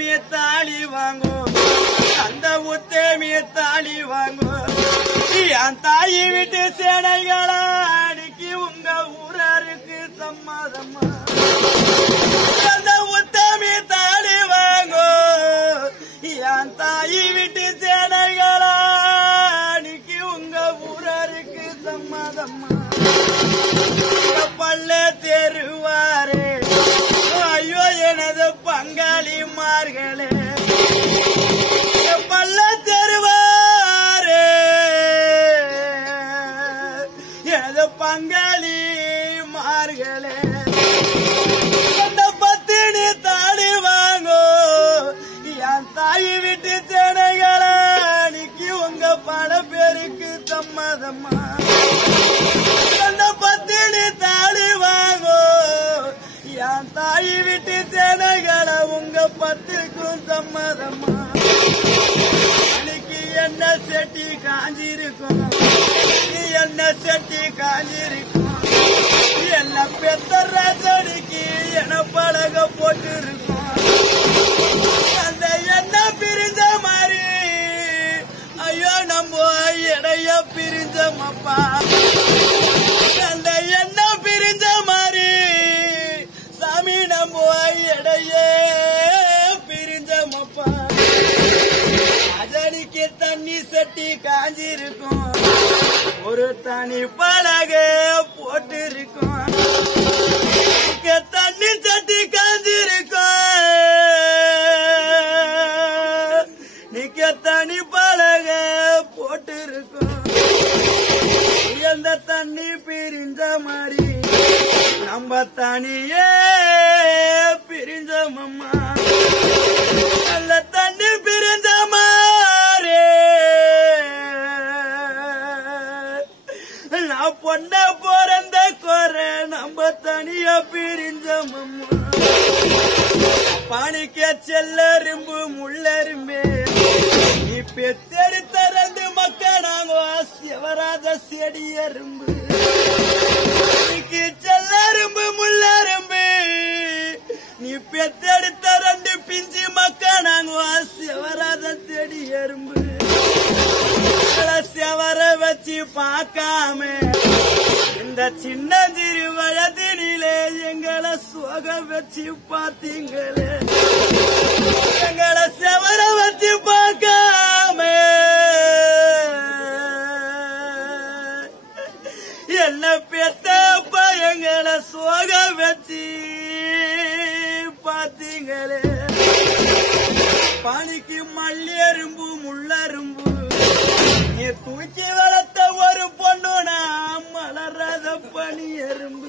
உத்தேமிய தாலி வாங்கும் அந்த உத்தேமிய தாலி வாங்கும் என் தாயி வீட்டு சேனைகளா அடிக்கி உங்க ஊராருக்கு சம்மதம்மா அந்த உத்தேமிய தாலி வாங்கும் என் தாயி வீட்டு சேனைகளா அடிக்கி உங்க ஊராருக்கு சம்மதம்மா பல்ல தெருவாரே ஐயோ எனது பங்காளிமார்களே பல்ல தெருவாரே எனது பங்காளிமார்களே அந்த பத்தினி தாடி வாங்கோ என் தாய் வீட்டு சேனைகளை அன்னைக்கு உங்க பல பேருக்கு சம்மதம்மா அந்த பத்தினி தாடி வாங்கோ என் தாய் வீட்டு சேனைகளை உங்க பத்துக்கும் சம்மதம்மா இன்னைக்கு என்ன செட்டி காஞ்சிருக்கும் நீ என்ன செட்டி காஞ்சிருக்கும் எல்லாம் பெத்த ரசடிக்கு என பழக போட்டு இருக்கும் அந்த என்ன பிரிஞ்ச மாதிரி ஐயோ நம்ம இடைய பிரிஞ்சமப்பா அந்த என்ன பிரிஞ்ச மாதிரி சாமி நம்ம இடையே பிரிஞ்சமப்பா அதனிக்கு தண்ணி சட்டி காஞ்சிருக்கும் ஒரு தனி பழக போட்டு இருக்கும் தண்ணி சட்டி காஞ்சிருக்கும் நிக்க தனி பழக போட்டு இருக்கும் எந்த தண்ணி பிரிஞ்ச மாதிரி நம்ம தனியே பிரிஞ்சமம்மா நல்ல தண்ணி பிரிஞ்ச மாதிரி நான் பொண்ண பிறந்த குறை நம்ம தனியா பிரிஞ்சமம்மா பாணிக்க செல்லரும்பு முள்ளரும்பே நீ பெத்தெடுத்த ரெண்டு மக்களாங்க சிவராத செடி அரும்பு செல்லரும்பு முள்ளரும்பு நீ பெத்தெடுத்த ரெண்டு பிஞ்சு மக்களாங்க சிவராத செடி அரும்பு செவர வச்சு பார்க்காம இந்த சின்ன சிறு வயதினிலே எங்களை சோக வச்சு பார்த்தீங்களே எங்களை செவர வச்சு பார்க்காம என்ன பெத்தப்ப எங்களை சோக வச்சு பார்த்தீங்களே பனிக்கு மல்லெரும்பு முள்ளரும்பு நீ தூக்கி வளர்த்த ஒரு பொண்ணு நான் மலராத பனி எறும்பு